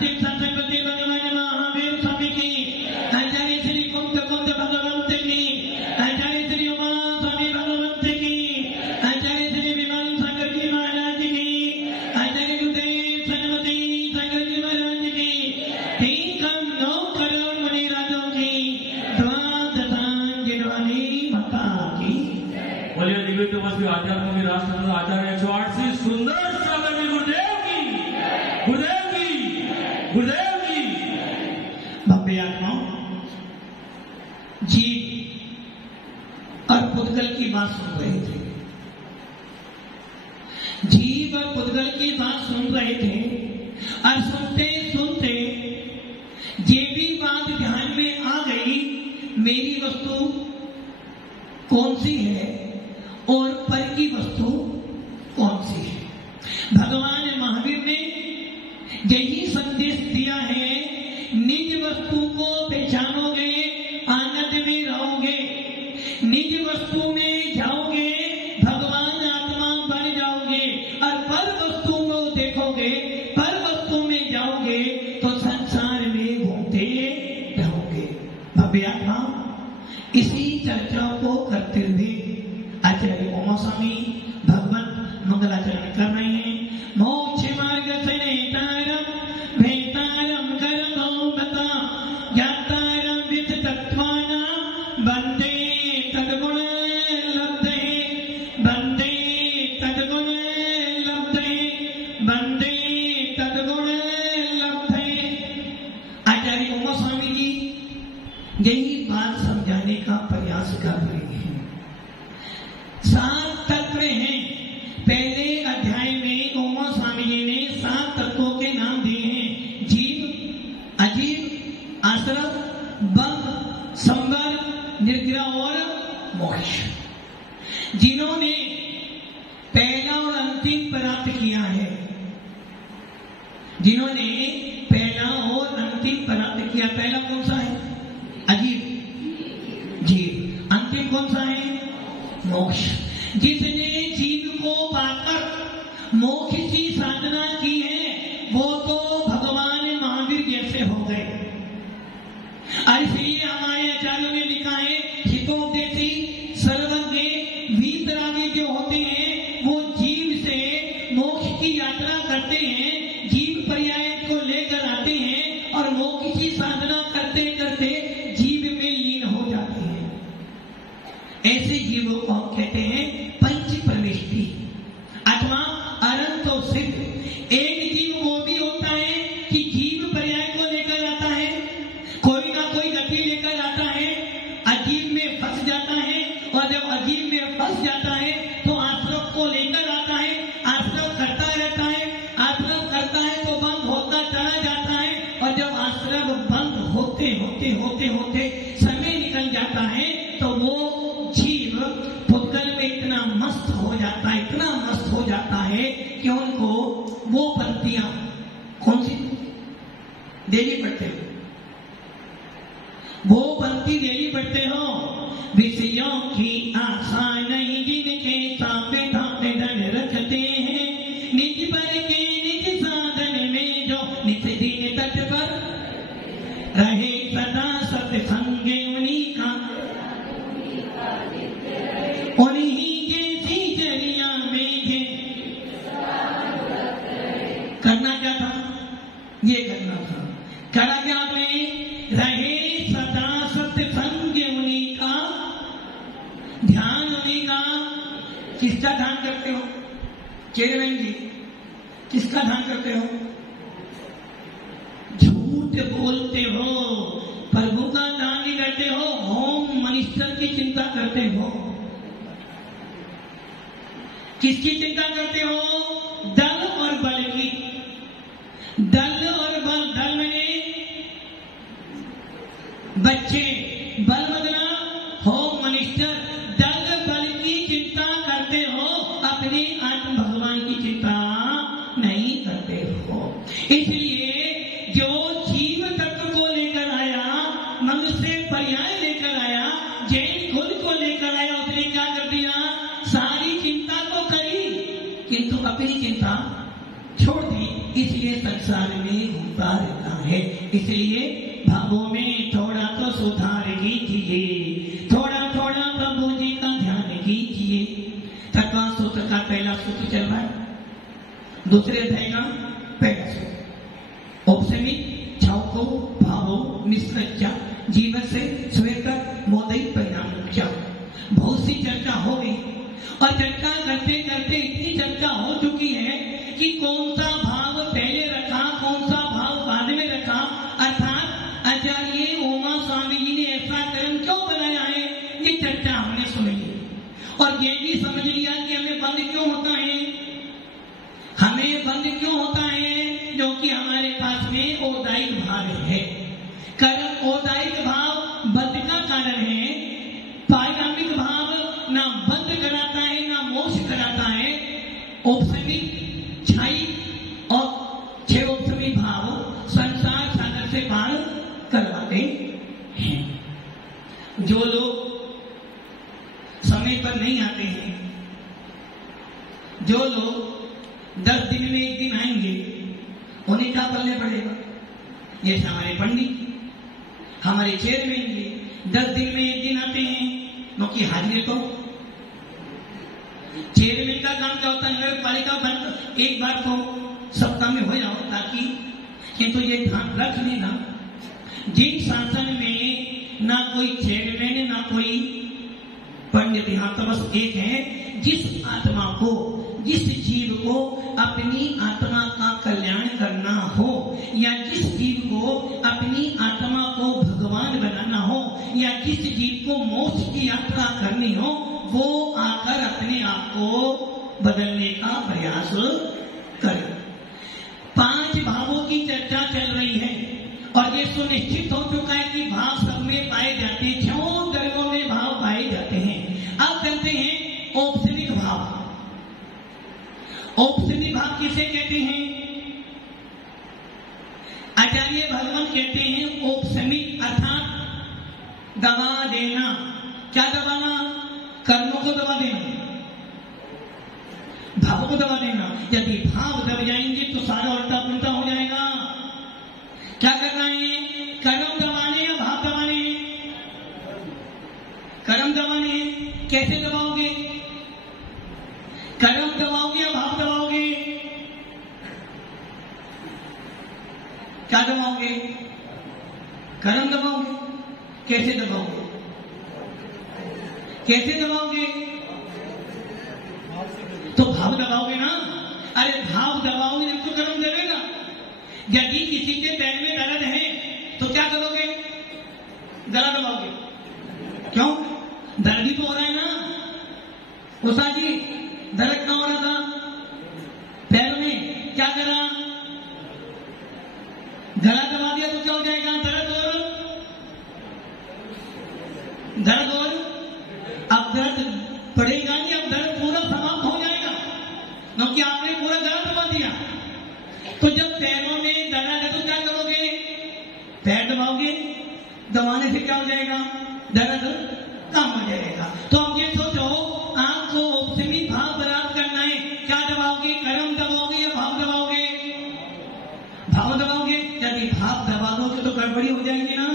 अंतिम सत्संगति भगवान महावीर स्वामी की, आचार्य श्री कुंद कुंद भगवंत की, आचार्य श्री उमा स्वामी भगवंत की, आचार्य श्री विमल शंकर जी महाराज की, आचार्य गुरुदेव सनमती शंकर जी महाराज की, 9 करोड़ मुनि राजों की, द्वादशांगिनी माता की। बोलिए दिव्य तपस्वी आध्यात्म में राष्ट्र आचार्य 108 से सुंदर स्वामी गुरुदेव की, गुरुदेव की, गुरुदेव की। भव्य आत्माओं, जीव और पुद्गल की बात सुन रहे थे। जीव और पुद्गल की बात सुन रहे थे और सुनते सुनते ये भी बात ध्यान में आ गई, मेरी वस्तु कौन सी है और पर की वस्तु कौन सी है। भगवान महावीर ने यही संदेश दिया है, निज वस्तु को पहचानोगे आनंद में रहोगे, निज वस्तु में जाओगे भगवान आत्मा बन जाओगे, और पर वस्तु को देखोगे, पर वस्तु में जाओगे तो संसार में घूमते रहोगे। भव्य आत्मा, इसी चर्चा को करते हुए आचार्य उमा स्वामी भगवत मंगलाचरण कर रहे हैं। मोक्ष मार्ग से नेतारम भेतारम करमो बता, ज्ञातारम विद तत्वाना वंदे तद्गुण लब्धे, वंदे तद्गुण लब्धे, वंदे तद्गुण लब्धे। आचार्य उमा स्वामी जी यही बात समझाने का प्रयास कर रहे हैं। 7 तत्व हैं। पहले अध्याय में उमा स्वामी जी ने 7 तत्वों के नाम दिए हैं, जीव, अजीव, आश्रम, बंध, संवर, निर्ग्रह और मोक्ष। जिन्होंने पहला और अंतिम प्राप्त किया है, जिन्होंने पहला और अंतिम प्राप्त किया, पहला कौन सा है? अजीव, जीव। अंतिम कौन सा है? मोक्ष। जिसने जीव को पाकर मोक्ष की साधना की है, वो तो भगवान महावीर जैसे हो गए। इसलिए हमारे आचार्यों ने लिखा है, हितोपदेशी सर्वज्ञ वीतरागी जो होते हैं वो जीव से मोक्ष की यात्रा करते हैं, जीव पर्याय को लेकर आते हैं और मोक्ष की साधना करते करते जीव में लीन हो जाते हैं। ऐसे जीवों को हम कहते हैं पंच प्रविष्टि अथवा अनंत और सिद्ध। एक जीव वो भी होता है कि जीव पर्याय को लेकर आता है, कोई ना कोई गति लेकर आता है, अजीब में फंस जाता है, और जब अजीब में फंस जाता है तो आश्रम को लेकर आता है, आश्रम करता रहता है, आश्रम करता है तो बंद होता चला जाता है, और जब आश्रम बंद होते होते होते होते समय निकल जाता है तो वो जीव पुद्गल में इतना मस्त हो जाता है, इतना मस्त हो जाता है कि उनको वो पंक्तियां कौन सी देनी पड़ते हो, वो पंक्ति देनी पड़ते हो। विषयों की आशा नहीं जिनके तापे तापे धन रखते हैं, निज पर के निज साधन में जो नित दिन तत्पर रहे सदा सत्संग उन्हीं का, उन्हीं जैसी चर्या में ये करना क्या था, ये करना था। करा क्या आपने? रहे सदा सत्संग उन्हीं का, ध्यान उन्हीं का। किसका ध्यान करते हो चेयरमैन जी? किसका ध्यान करते हो? झूठ बोलते हो, प्रभु का ध्यान नहीं करते हो, होम मिनिस्टर की चिंता करते हो। किसकी चिंता करते हो? दल और बल की। दल और बल, दल में बच्चे, बल मतलब होम मिनिस्टर। दल बल की चिंता करते हो, अपने आत्म भगवान की चिंता नहीं करते हो। इसलिए जो जीव तत्व को लेकर आया, मनुष्य पर्याय लेकर आया, जैन खुद को लेकर आया, उसने क्या कर दिया? सारी चिंता तो करी किंतु अपनी चिंता छोड़ दी, इसलिए संसार में घूमता चलता रहता है। इसलिए भावों में थोड़ा तो सुधार कीजिए, थोड़ा थोड़ा प्रभु जी का ध्यान कीजिए। तत्वा सूत्र का पहला सूत्र चल रहा है, दूसरे अध्याय का पहला सूत्र। औपसमिक छावको भावो मिश्रचा जीवन से स्वेतर मोदई परिणाम। बहुत सी चर्चा हो गई और चर्चा करते करते इतनी चर्चा हो चुकी है कि कौन सा भाव पहले रखा, कौन सा भाव बाद में रखा। अर्थात आचार्य उमा स्वामी जी ने ऐसा कर्म क्यों बनाया है, ये चर्चा हमने सुनी और ये भी समझ लिया कि हमें बंद क्यों होता है, हमें बंद क्यों होता है, जो कि हमारे पास में औदायिक भाव है। कर्म औदायिक भाव बंद का कारण है। पारिणामिक भाव ना बंद कराता है ना मोक्ष कराता है। औपसमिक छाई और छह औपसमिक भाव संसार सागर से पार करवाते हैं। जो लोग समय पर नहीं आते हैं, जो लोग 10 दिन में एक दिन आएंगे, उन्हें क्या करने पड़ेगा। जैसे हमारे पंडित, हमारे चेयरमैन जी 10 दिन में एक दिन आते हैं, क्योंकि हाजिरी तो चेयरमैन का काम क्या होता है, नगर पालिका बंद एक बार तो सप्ताह में हो जाओ, ताकि किंतु ये ध्यान रख लेना, जिन शासन में ना कोई चेयरमैन है ना कोई पंडित, यहाँ तो बस एक है, जिस आत्मा को, जिस जीव को अपनी आत्मा का कल्याण करना हो, या जिस जीव को अपनी आत्मा को भगवान बनाना हो, या जिस जीव को मोक्ष की यात्रा करनी हो, वो आकर अपने आप को बदलने का प्रयास करे। 5 भावों की चर्चा चल रही है और ये सुनिश्चित हो चुका है कि भाव सब में पाए जाते हैं, 6 धर्मों में भाव पाए जाते हैं। अब चलते हैं औपसमिक भाव। औपसमिक भाव किसे कहते हैं? आचार्य भगवान कहते हैं औपसमिक अर्थात दबा देना। क्या दबाना? कर्मों को दबा देना, भावों को दबा देना। यदि भाव दब जाएंगे तो सारा उल्टा पुल्टा हो जाएगा। क्या करना है? कर्म दबाने या भाव दबाने? कर्म दबाने। कैसे दबाओगे? कर्म दबाओगे या भाव दबाओगे? क्या दबाओगे? कर्म दबाओगे। कैसे दबाओगे? कैसे दबाओगे? तो भाव दबाओगे ना। अरे भाव दबाओगे जब तो कर्म दबेगा। यदि किसी के पैर में दर्द है तो क्या करोगे? गला दबाओगे। क्यों? दर्द ही तो हो रहा है ना। उषा जी, दर्द कहाँ हो रहा था? पैर में। क्या करा? गला दबा दिया तो क्या हो जाएगा? दर्द और अब दर्द पड़ेगा नहीं, अब दर्द पूरा समाप्त हो जाएगा, क्योंकि आपने पूरा गला दबा दिया। तो जब पैरों में दर्द है तो क्या करोगे? पैर दबाओगे। दबाने से क्या हो जाएगा? दर्द कम हो जाएगा। तो अब ये सोचो, आपको औपसमिक भाव प्राप्त करना है, क्या दबाओगे? कर्म दबाओगे या भाव दबाओगे? भाव दबाओगे। यदि भाव दबा दोगे तो गड़बड़ी हो जाएगी ना।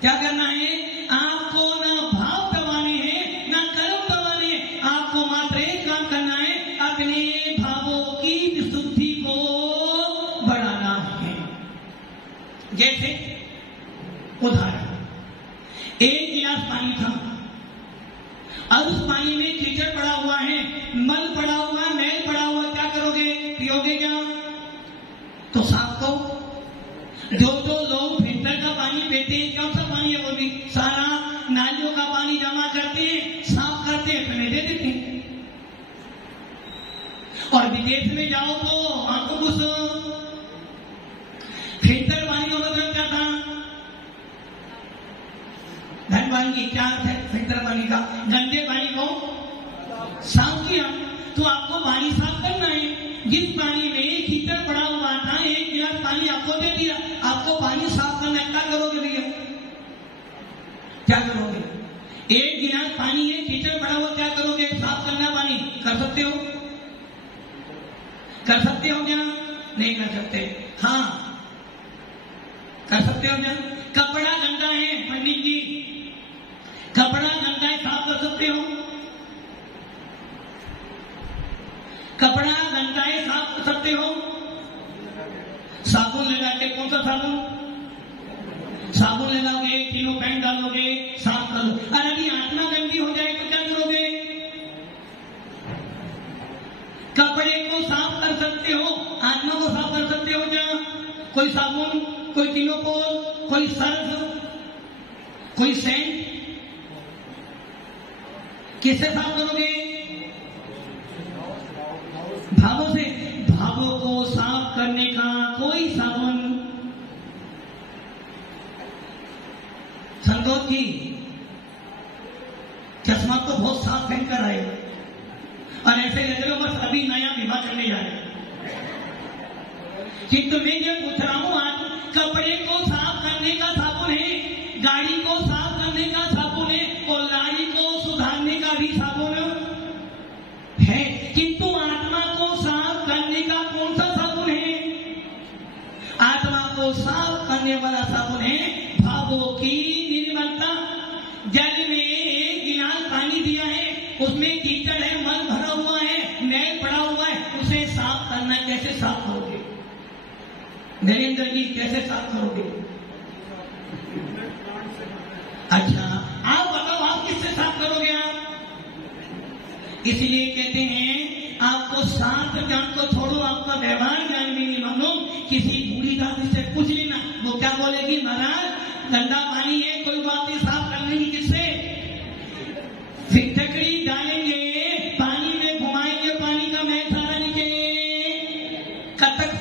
क्या करना है? आपको ना भाव दबाने हैं ना कर्म दबाने हैं। आपको मात्र एक काम करना है, अपने भावों की विशुद्धि को बढ़ाना है। जैसे उदाहरण, एक गिलास पानी था और उस पानी में कीचड़ पड़ा हुआ है, मल पड़ा हुआ, मैल पड़ा हुआ, क्या करोगे? पियोगे क्या? तो साफ करो। जो लोग फिल्टर का पानी पीते हैं, कौन सा पानी है वो भी? सारा नालियों का पानी जमा करते हैं, साफ करते हैं, फिर दे देते हैं। और विदेश में जाओ तो आपको कुछ फिल्टर पानी का मतलब क्या था? घट पानी की क्या है? फिल्टर पानी का गंदे पानी को साफ किया। तो आपको पानी साफ करना है। जिस पानी में कीचड़ पड़ा हुआ था, एक गिलास पानी आपको दे दिया, आपको पानी साफ करना, क्या करोगे भैया? क्या करोगे? एक गिलास पानी है, कीचड़ पड़ा हुआ, क्या करोगे? साफ करना पानी। कर सकते हो? कर सकते हो क्या? नहीं कर सकते। हाँ, कर सकते हो क्या? कपड़ा गंदा है पंडित जी, कपड़ा गंदा है, साफ कर सकते हो? कपड़ा गंदा है, साफ कर सकते हो? साबुन लगा के, कौन सा साबुन? साबुन लगाओगे, तीनों पैंट डालोगे, साफ कर लो। और अभी आत्मा गंदी हो जाए तो क्या करोगे? कपड़े को साफ कर सकते हो, आत्मा को साफ कर सकते हो क्या? कोई साबुन, कोई तीनोपोल, कोई सर्फ, कोई सेंट, किससे साफ करोगे? भावों से। भावों को साफ करने का कोई साबुन, संतोष जी चश्मा तो बहुत साफ पहन कर आए और ऐसे लग रहे हो बस अभी नया विवाह करने जा रहे, किंतु मैं ये पूछ रहा हूं, आज कपड़े को साफ करने का साबुन है, गाड़ी को साफ करने का साबुन है और लाड़ी को सुधारने का भी साबुन है, किंतु आत्मा को साफ करने का कौन सा साबुन है? आत्मा को साफ करने वाला साबुन है भावों की निर्मलता। जल में एक गिलास पानी दिया है, उसमें कीचड़ है, मल भरा हुआ है, मैल पड़ा हुआ है, उसे साफ करना कैसे साफ करोगे? नरेंद्र जी कैसे साफ करोगे? अच्छा आप बताओ, आप किससे साफ करोगे? आप इसलिए कहते हैं आपको शास्त्र ज्ञान को छोड़ो, आपका व्यवहार ज्ञान भी नहीं मालूम, किसी बूढ़ी दादी से पूछ लेना, वो क्या बोलेगी? महाराज गंदा पानी है, कोई बात नहीं, साफ करने की किससे? फिटकड़ी डालेंगे, पानी में घुमाएंगे, पानी का मैल सारा नीचे। कतक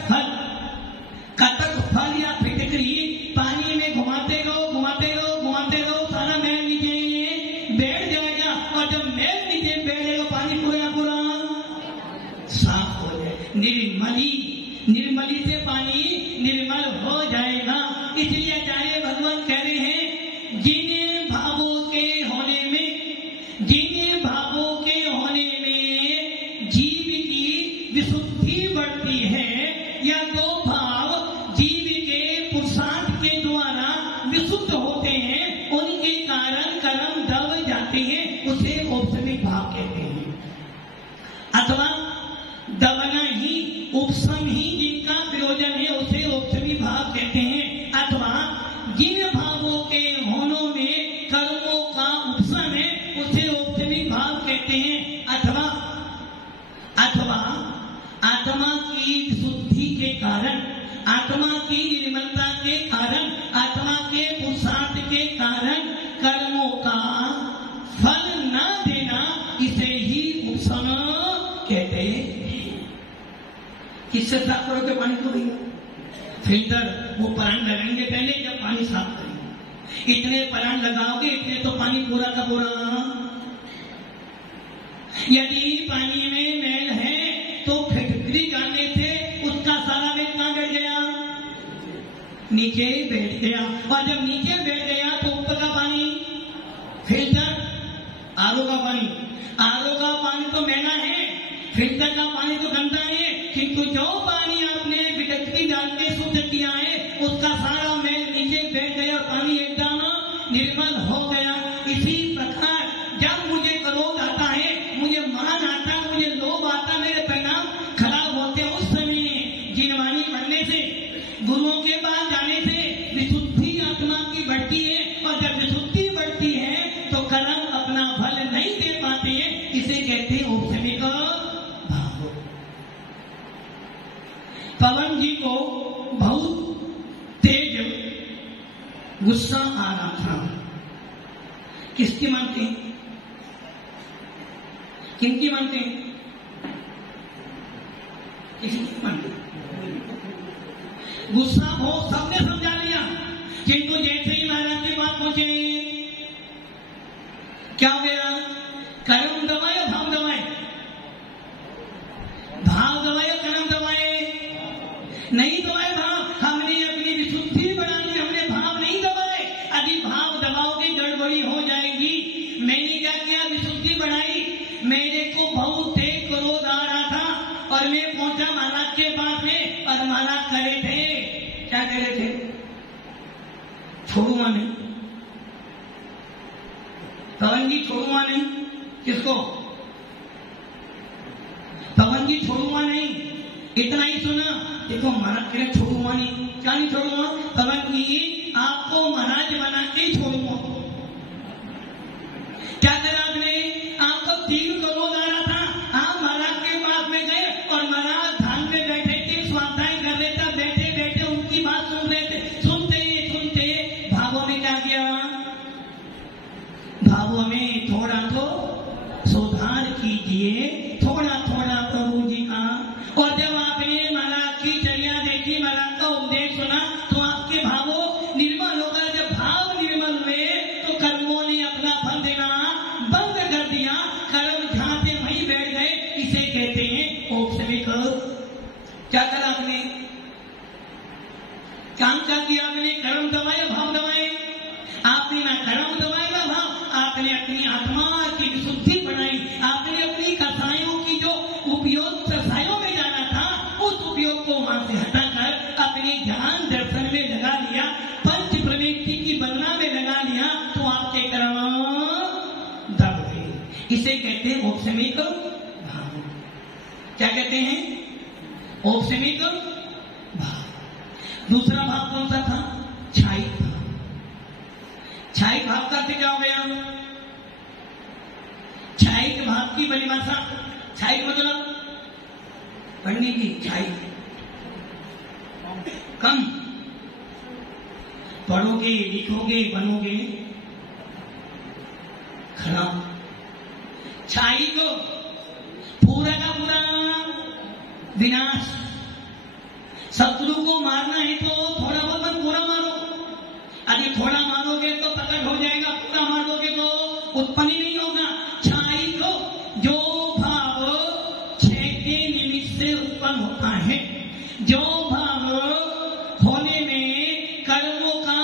फल या फिटकड़ी पानी में घुमाते रहो, सारा मैल नीचे बैठ जाएगा और जब मैल नीचे बैठेगा पानी पूरा पूरा साफ हो जाए। निर्मली से पानी निर्मल हो जाएगा। इसलिए आचार्य भगवान कह रहे हैं, जिन भावों के होने में जीव की विशुद्धि बढ़ती है, या दो भाव जीव के पुरुषार्थ के द्वारा विशुद्ध होते हैं, उनके कारण कर्म दब जाते हैं, उसे औपसमिक भाव कहते हैं। अथवा दबना ही, उपशम ही जिनका प्रयोजन है, उसे औपसमिक भाव कहते हैं। अथवा जिन भावों के होनों में कर्मों का उपशम है, उसे औपसमिक भाव कहते हैं। अथवा आत्मा की शुद्धि के कारण, आत्मा की निर्मलता के कारण, आत्मा के पुरुषार्थ के कारण कर्मों का फल न देना, इसे ही उपशम कहते हैं। किससे साफ करोगे पानी को? भैया फिल्टर, वो परान लगाएंगे पहले जब पानी साफ करेंगे। इतने परान लगाओगे, इतने तो पानी पूरा का पूरा। यदि पानी में मैल है तो फिटकरी डालने से उसका सारा मैल कहां बैठ गया? नीचे बैठ गया। और जब नीचे बैठ गया तो ऊपर का पानी फिल्टर, आरओ का पानी तो मैला है, फिल्टर का पानी तो गंदा है, किंतु जो पानी आपने फिटकरी डाल के शुद्ध किया है, उसका सारा मैल नीचे बैठ गया, पानी एकदम निर्मल हो गया। इसी प्रकार जब मुझे क्रोध आता है, मुझे मान आता है, मुझे लोभ आता, मेरे परिणाम खराब होते हैं, उस समय जिनवानी बढ़ने से, गुरुओं के पास जाने से विशुद्धि आत्मा की बढ़ती है, और जब विशुद्धि बढ़ती है तो कर्म अपना फल नहीं दे पाते हैं, इसे कहते हैं औपसमिक भाव। पवन जी को बहुत तेज गुस्सा आ रहा था। किसकी मानते हैं? किनकी मानते हैं? किसी की मानते? गुस्सा हो, सबने समझा लिया, किंतु जैसे ही महाराज की बात पहुंचे, क्या हो गया? कर्म दबाए, भाव दबाए, भाव दबाए, कर्म दबाए, नहीं दबाए भाव। हमने अपनी विशुद्धि बढ़ानी, हमने भाव नहीं दबाए। यदि भाव दबाओगे गड़बड़ी हो जाएगी। मैंने क्या किया? विशुद्धि बढ़ाई। मेरे को बहुत तेज क्रोध आ रहा था और मैं पहुंचा महाराज के पास में, और महाराज कह रहे थे, क्या कह रहे थे? छोड़ूंगा नहीं, पवन जी छोड़ूंगा नहीं। किसको? पवन जी छोड़ूंगा नहीं। इतना ही सुना, देखो महाराज कह छोड़ूंगा नहीं। क्या नहीं छोड़ूंगा? पवन जी आपको महाराज बना के छोड़ूंगा। क्या करा आपने? आपको 3 करोड़ आ रहा था, आप महाराज के पास में गए और महाराज ध्यान में बैठे थे, स्वाध्याय कर रहे थे, बैठे बैठे उनकी बात सुन रहे थे। सुनते सुनते भावों में क्या किया? भावों में थोड़ा तो सुधार कीजिए, थोड़ा थोड़ा प्रभु जी का। और जब आपने महाराज की चर्या देखी, महाराज का उपदेश सुना, तो आपके भावों निर्मल होकर जब भाव निर्मल हुए तो कर्मों ने अपना फल देना बंद कर दिया। कर्म जहां से वहीं बैठ गए। इसे कहते हैं औपचारिक। क्या करा आपने? काम क्या किया आपने? कर्म दबाए, भाव दबाए। आपने ना कर्म दबाए ना भाव, आपने अपनी आत्मा की विशुद्धि बनाई। आपने अपनी कसायों की जो उपयोग कसायों में जाना था, उस उपयोग को वहां से हटाकर अपने ध्यान दर्शन में लगा लिया, पंच प्रवृत्ति की बनना में लगा लिया, तो आपके कर्म दब गए। इसे कहते हैं औपचारिक भाव। क्या कहते हैं? औपचारिक भाव। दूसरा भाव कौन सा था? छायिक भाव। छायिक भाव का अर्थ क्या हो गया? छायिक भाव की परिभाषा, छायिक मतलब पंडित जी, छायिक कम पढ़ोगे, लिखोगे, बनोगे खराब। छायिक पूरा का पूरा विनाश। शत्रु को मारना है तो थोड़ा बहुत पूरा मारो। यदि थोड़ा मारोगे तो प्रकट हो जाएगा, पूरा मारोगे तो उत्पन्न ही नहीं होगा। छायिक जो भाव 6 के निमित्त से उत्पन्न होता है, जो भाव होने में कर्मों का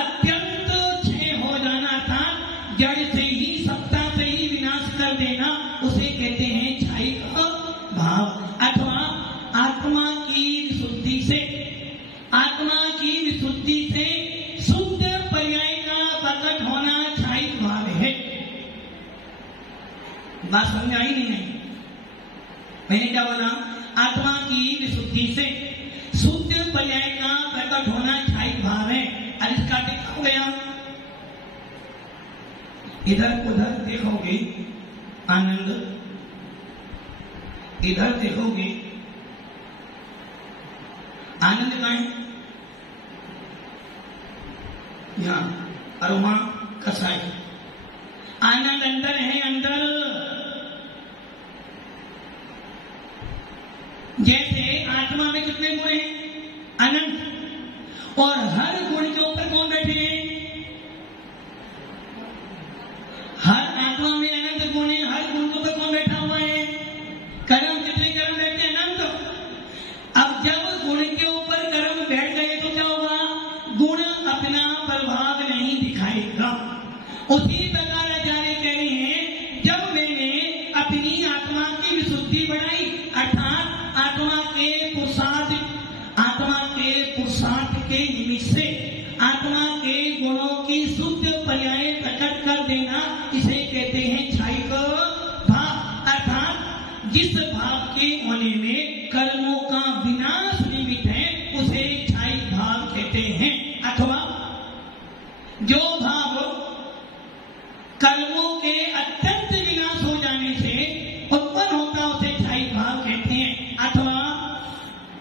अत्यंत क्षय हो जाना था, जड़ से ही सत्ता से ही विनाश कर देना, उसे कहते हैं छायिक भाव। अथवा आत्मा की विशुद्धि से, आत्मा की विशुद्धि से शुद्ध पर्याय का प्रकट होना छायिक भाव है। बात समझ आई नहीं? मैंने क्या बोला? आत्मा की विशुद्धि से शुद्ध पर्याय का प्रकट होना छायिक भाव है। और इसका देखा हो गया, इधर उधर देखोगे आनंद, इधर देखोगे आनंद का है यहाँ, और वहां कसाई। आनंद अंदर है, अंदर। जैसे आत्मा में कितने गुण हैं? अनंत। और हर गुण के ऊपर कौन बैठे हैं? हर आत्मा में अनंत गुण है, हर गुण के ऊपर कौन बैठा हुआ है? कर्म। कितने कर्म बैठे हैं? अनंत। अब जब गुण के ऊपर कर्म बैठ गए तो क्या होगा? गुण अपना प्रभाव नहीं दिखाएगा। उसी प्रकार आचार्य कह रहे हैं, जब मैंने अपनी आत्मा की विशुद्धि बढ़ाई, अर्थात आत्मा के पुरुषार्थ के निमित्त से आत्मा के गुणों की शुद्ध पर्याय प्रकट कर देना, इसे कहते हैं छायिक भाव। अर्थात जिस भाव के होने में कर्मों का विनाश निमित्त है, उसे छायिक भाव कहते हैं। अथवा जो भाव कर्मों के अत्यंत विनाश हो जाने से उत्पन्न होता, उसे छायिक भाव कहते हैं। अथवा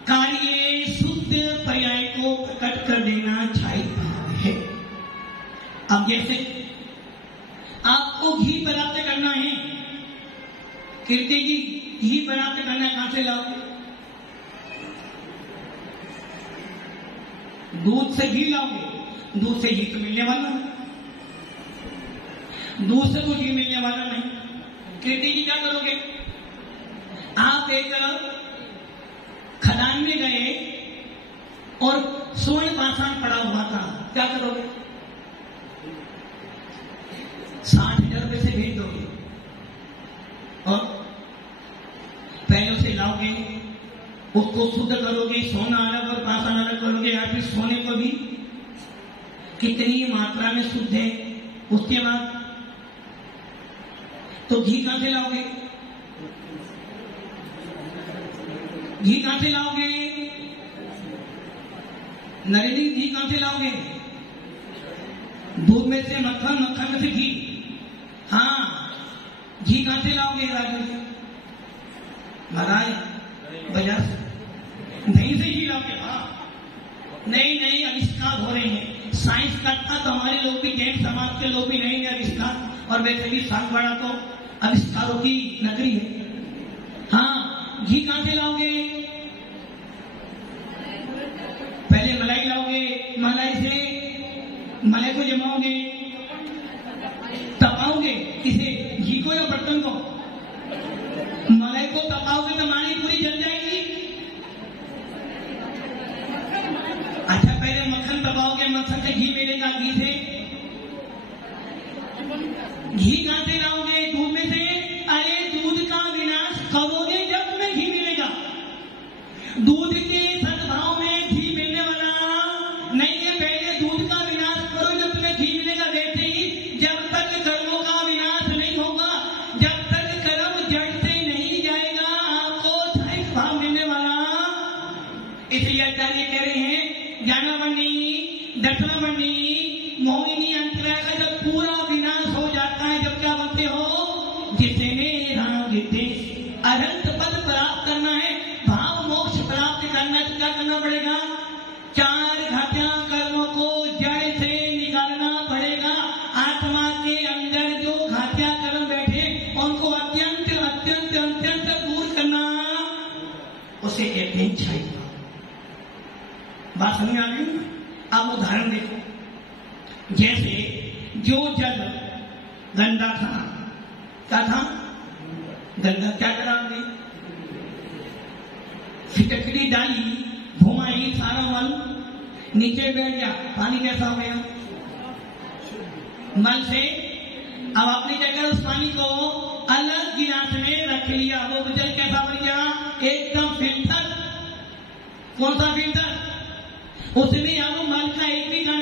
कार्य शुद्ध पर्याय को प्रकट कर देना छायिक भाव है। अब जैसे आपको घी प्राप्त करना है, कीर्ति जी घी प्राप्त करना कहां से लाओगे? दूध से घी लाओगे। दूध से घी तो मिलने वाला नहीं, दूध से तो घी मिलने वाला नहीं। कीर्ति जी क्या करोगे? आप एक खदान में गए और स्वर्ण पाषाण पड़ा हुआ था, क्या करोगे? 60,000 रुपये से भेज दोगे और पहले से लाओगे, उसको शुद्ध करोगे, सोना अलग और पाषाण अलग करोगे, या फिर सोने को भी कितनी मात्रा में शुद्ध है। उसके बाद तो घी कहां से लाओगे? घी कहां से लाओगे? नरेंद्र, घी कहां से लाओगे? दूध में से मक्खन, मक्खन में से घी। हाँ, घी कहां से लाओगे राजू? महाराज बाजार से, नहीं से घी लाओगे। हाँ, नई नई आविष्कार हो रहे हैं। साइंस करता तो हमारे लोग भी, जैन समाज के लोग भी नए नए आविष्कार, और वैसे भी सागवाड़ा तो आविष्कारों की नगरी है। हाँ, घी कहां से लाओगे? पहले मलाई लाओगे, मलाई से मलाई को जमाओगे, तपाओगे। किसे? घी को या बर्तन को? मलाई को तपाओगे तो मलाई पूरी जल जाएगी। अच्छा, पहले मक्खन तपाओगे, मक्खन से घी मिलेगा, घी से घी कहां से लाओगे? दूध में से। अरे दूध का विनाश करोगे जब तुम्हें घी मिलेगा। दूध के सद्भाव में घी मिलने वाला नहीं है। पहले दूध का विनाश करो जब तुम्हें घी मिलेगा। वैसे ही जब तक कर्मों का विनाश नहीं होगा, जब तक कर्म जड़ से नहीं जाएगा, आपको साइक भाव मिलने वाला। इसलिए आचार्य कह रहे हैं, ज्ञाना बनी, दक्षिणा बनी, मोहिनी अंतरा का जब पूरा विनाश हो जाता है, जब क्या बनते हो? जिसने राणा जीते अनंत पद प्राप्त करना है, भाव मोक्ष प्राप्त करना है, तो क्या करना पड़ेगा? चार घातियां कर्मों को जड़ से निकालना पड़ेगा। आत्मा के अंदर जो घातियां कर्म बैठे, उनको अत्यंत अत्यंत अत्यंत दूर करना, उसे कहते हैं क्षय। बात समझ आ गई? अब उदाहरण देखो। जैसे जो जल गंदा था, क्या था? गंदा। क्या करा हमने? फिटकड़ी डाली, घुमाई, सारा मल नीचे बैठ गया, पानी कैसा हो गया? मल से। अब अपनी जगह उस पानी को अलग गिलास में रख लिया, वो जल कैसा बन गया? एकदम फिल्टर। कौन सा फिल्टर? उसमें अब मल का एक भी कण,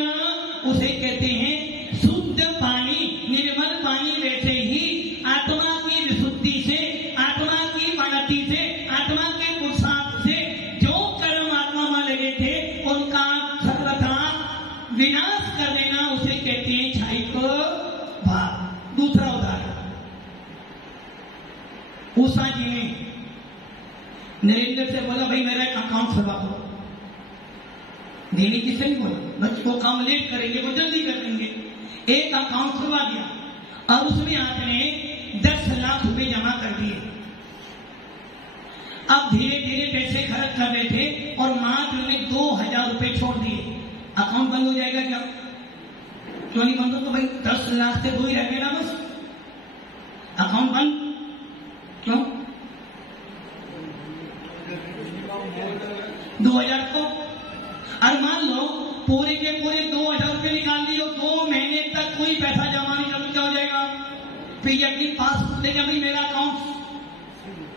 उसे कहते हैं शुद्ध पानी, निर्मल पानी। वैसे ही आत्मा की विशुद्धि से, आत्मा की प्रगति से, आत्मा के पुरुषार्थ से जो कर्म आत्मा में लगे थे, उनका सर्वथा विनाश कर देना, उसे कहते हैं क्षयिक भाव। दूसरा उदाहरण, उषा जी ने नरेंद्र से बोला, भाई मेरा एक अकाउंट खुलवा दो। देने किसे नहीं बोला, बच्चे वो काम लेट करेंगे, वो जल्दी कर देंगे। एक अकाउंट खुलवा दिया और उसमें आपने 10 लाख रुपए जमा कर दिए। अब धीरे धीरे पैसे खर्च कर रहे थे और मात्र में 2000 रुपए छोड़ दिए। अकाउंट बंद हो जाएगा क्या? क्यों नहीं बंद हो? तो भाई 10 लाख से 2 ही रह गए ना, बस अकाउंट बंद। क्यों? 2000 को, और मान लो पूरे के पूरे 2000 रुपए निकाल दिए, 2 महीने तक कोई पैसा जमा नहीं कर, क्या हो जाएगा? फिर ये अपनी पासबुक देगा, भाई मेरा अकाउंट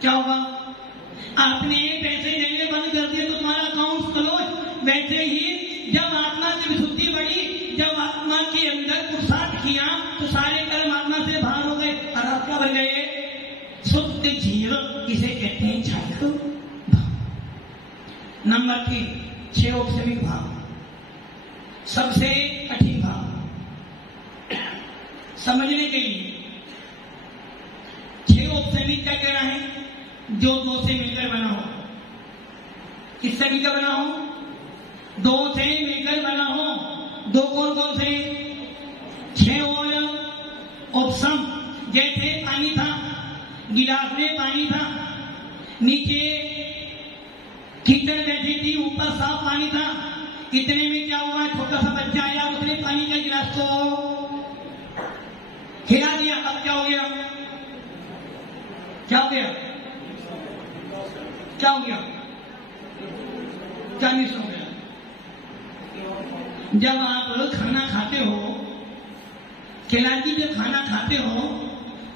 क्या होगा? आपने पैसे देने बंद कर दिए तो तुम्हारा अकाउंट क्लोज। वैसे ही जब आत्मा की विशुद्धि बढ़ी, जब आत्मा के अंदर पुरुषार्थ किया, तो सारे कर्म आत्मा से बाहर हो गए और आप क्या बन गए? शुद्ध जीव। इसे कहते हैं क्षयिक भाव। नंबर 3, 6 औपचारिक भाव, सबसे कठिन भाव समझने के लिए। 6 औपचारिक क्या कहना है? जो 2 से मिलकर बना हो। किससे मिलकर बना हो? 2 से मिलकर बना हो। 2 कौन कौन से? 6 और उपसम। जैसे पानी था, गिलास में पानी था, नीचे कीचड़ बैठी थी, ऊपर साफ पानी था। इतने में क्या हुआ? छोटा सा बच्चा आया, उसने पानी के गिलास को हिला दिया। अब क्या हो गया? क्या हो गया? क्या हो गया? क्या मिस हो गया? जब आप खाना खाते हो, केलाजी जब खाना खाते हो,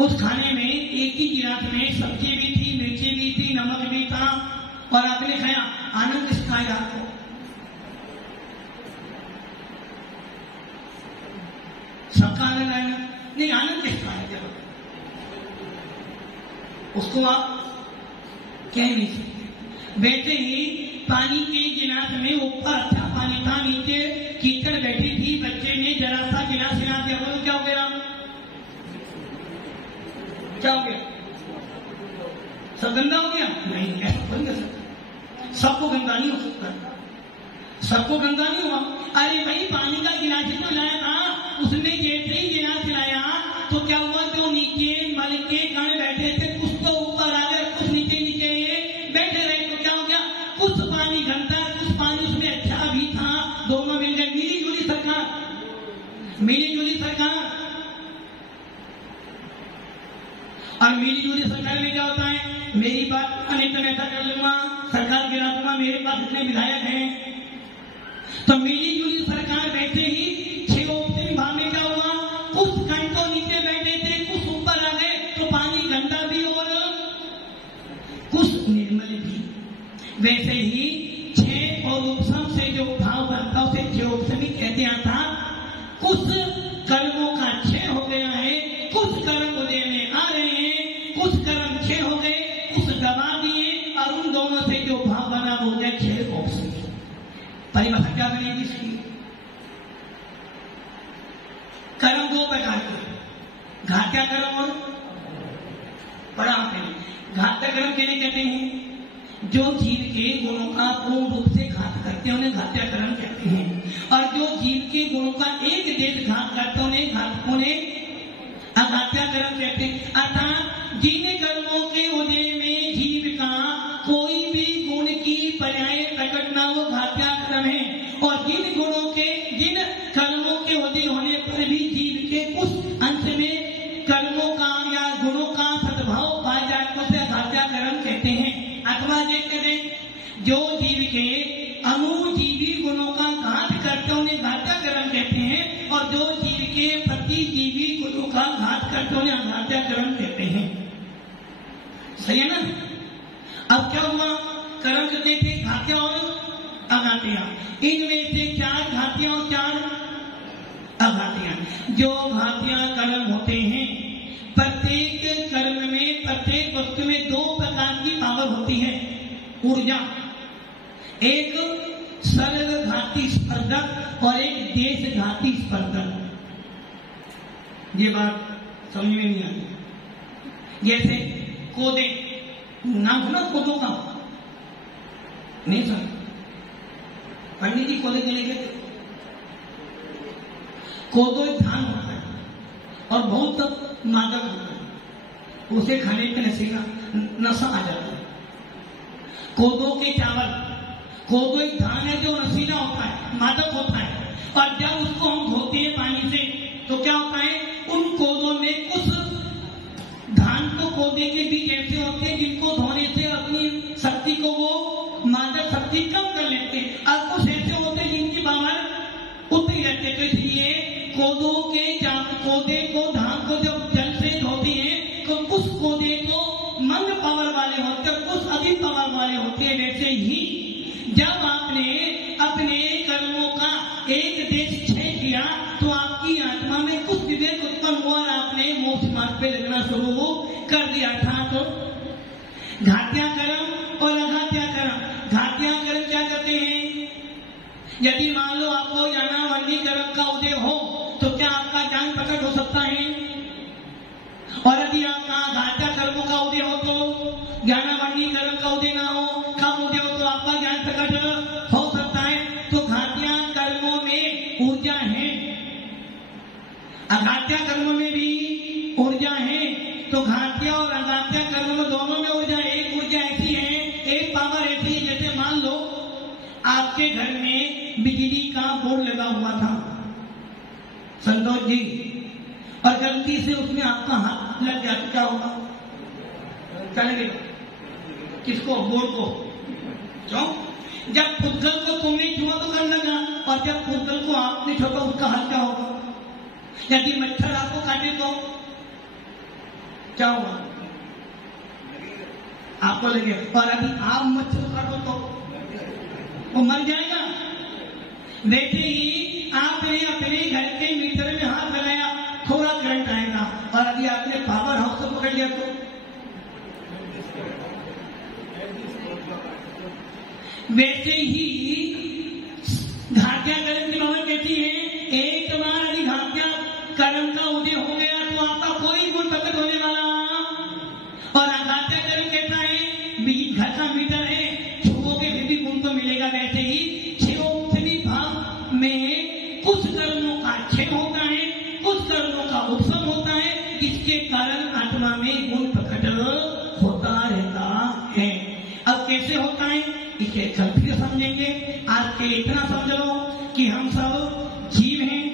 उस खाने में एक ही गिलास में सब्जी भी थी, मिर्ची भी थी, नमक भी था, और आपने खाया। आनंद किसका आया आपको? सबका आनंद आएगा? नहीं, आनंद किसका है? उसको आप कह नहीं सकते। वैसे ही पानी के गिलास में ऊपर अच्छा पानी था, नीचे कीचड़ बैठी थी, बच्चे ने जरा सा गिलास हिला दिया, बोलो क्या हो गया? क्या हो गया? सब गंदा हो गया? नहीं, ऐसा बन गया। सबको गंदा नहीं हो सकता, सबको गंदा नहीं हुआ। अरे भाई, पानी का गिलास ही तो लाया था, उसमें जैसे ही गिलास लाया तो क्या हुआ? जो नीचे मल के कण बैठे थे कुछ तो ऊपर आ गए, कुछ नीचे नीचे बैठे रहे। तो क्या हो गया? कुछ पानी गंदा, कुछ पानी उसमें अच्छा भी था, दोनों मिल गए। मिली जुली सरकार, मिली जुली सरकार। और मिली जुली सरकार में क्या होता है? मेरी बात नहीं तो मैं ऐसा कर लूंगा, सरकार गिरा दूंगा, मेरे पास इतने विधायक हैं। तो मिली जुली सरकार बैठे ही 6 विभाग में क्या हुआ? कुछ घंटों नीचे बैठे थे, कुछ ऊपर आ गए, तो पानी गंदा भी और कुछ निर्मल भी। वैसे ही 6 और उपसम से जो भाव बनता उसे 6 उपसमी कहते हैं। था कुछ कर्मों का 6 हो गया है, कुछ कर्म उदय में आ रहे हैं, कुछ कर्म 6 हो गए, कुछ दबा दिए, और उन दोनों से जो भाव बना वो हो गया 6 उपसमी। परिभाषा क्या बनेगी इसकी? कर्म 2 प्रकार के, घात्या कर्म और बड़ा घात्या कर्म कहते हैं जो जीव के गुणों का पूर्ण रूप से घात करते हैं, उन्हें घात्या कर्म कहते हैं। और जो जीव के गुणों का एक देश घात करते हैं उन्हें अघात्या कर्म कहते हैं। अर्थात जिन कर्मों के उदय में जीव का कोई भी गुण की पर्याय प्रकट न हो, घात्या कर्म है। और जिन कर्मों के उदय होने पर भी जीव के उस अंश में कर्मों का या गुणों का सद्भाव पाया जाए तो उसे घात्या कर्म कहते हैं। अथवा देखते दें जो जीव के अनुजीवी गुणों का घात करते हैं उन्हें घात्या कर्म कहते हैं, और जो जीव के प्रतिजीवी गुणों का घात करते हैं उन्हें अघात्या कर्म कहते हैं। सही है ना? अब क्या हुआ? कर्म करते थे घात्या और अघात्या, इनमें से 4 घात्या और 4 अघात्या। जो घात्या कर्म होते हैं, प्रत्येक कर्म में, प्रत्येक वस्तु में 2 प्रकार की पावर होती है, ऊर्जा। एक सर्ग घाती स्पर्धक और एक देश घाती स्पर्धक। ये बात समझ में नहीं आती। जैसे कोदे, नाम सुना कोदों का? नहीं सुना? पंडित जी कोदे के लेके, कोदो एक धान होता है और बहुत मादक होता है, उसे खाने का नशा आ जाता है। कोदो के चावल, कोदो एक धान है जो नशीला होता है, मादक होता है, और जब उसको हम धोते हैं पानी से तो क्या होता है? उन कोदों में कुछ धान तो कोदे के बीज ऐसे होते हैं जिनको धोने से अपनी शक्ति को वो मादक शक्ति कम कर लेते हैं, और कुछ ऐसे होते हैं जिनकी पावर उतरी रहती है। तो इसलिए कोदे को, धान को जब जल से धोते हैं तो कुछ कोदे को मंद पावर वाले होते हैं, कुछ अधिक पावर वाले होते हैं। वैसे ही जब आपने अपने कर्मों का एक देश क्षय किया तो आपकी आत्मा में कुछ विवेक उत्पन्न हुआ और आपने मोक्ष मार्ग पे लगना शुरू कर दिया था। तो घात्या कर्म और अघात्या कर्म। घात्या कर्म क्या करते हैं? यदि मान लो आपको ज्ञानावंडी कर्म का उदय हो तो क्या आपका ज्ञान प्रकट हो सकता है? और यदि आपका घात्या कर्मों का उदय हो तो ज्ञानावंडी कर्म का उदय ना हो, कम उदय हो तो आपका ज्ञान प्रकट हो सकता है। तो घात्या कर्मों में ऊर्जा है, अघात्या कर्मों में भी ऊर्जा है। तो घात्या और अघात्या कर्मों में दोनों में ऊर्जा। एक ऊर्जा ऐसी है, एक पावर ऐसी है, जैसे मान लो आपके घर में बिजली का बोर्ड लगा हुआ था संतोष जी, और गलती से उसमें आपका हाथ लग गया तो क्या होगा? चलेगा किसको? बोर्ड को। क्यों? जब पुद्गल को तुमने छुआ तो कर लगा, और जब पुद्गल को आपने छुआ उसका हाथ क्या होगा? यदि मच्छर आपको काटे तो क्या होगा? आपको लगेगा। और यदि आप मच्छर काटो तो वो मर जाएगा। वैसे ही आपने अपने घर के मीटर में हाथ लगाया, थोड़ा करंट आएगा, और यदि आपने पावर हाउस को पकड़ लिया तो वैसे ही घाटिया कर्म की बात कहती है, एक बार यदि घाटिया कर्म का उदय हो गया तो आपका कोई गुण प्रकट होने वाला। और घाटिया कर्म कहता है घर का मीटर है, छुओगे फिर भी गुण तो मिलेगा। वैसे ही सभी भाव में कुछ कर्मों का क्षय होता है, कुछ कर्मों का उत्सव होता है, इसके कारण आत्मा में गुण प्रकट होता रहता है। अब कैसे होता है इसे कल फिर समझेंगे। आज के इतना समझ लो कि हम सब जीव हैं,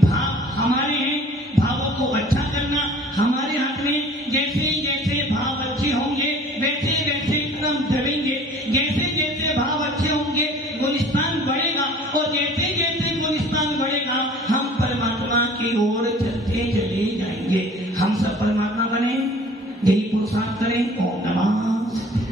भाव हमारे हैं, भावों को अच्छा करना हमारे हाथ में। जैसे जैसे भाव अच्छे होंगे वैसे वैसे कर्म बढ़ेंगे, जैसे जैसे भाव अच्छे होंगे गुलिस्तान बढ़ेगा, और जैसे जैसे गुलिस्तान बढ़ेगा हम परमात्मा की ओर चलते चले जाएंगे। हम सब परमात्मा बने, यही पुरुषार्थ करें। ओम नमः।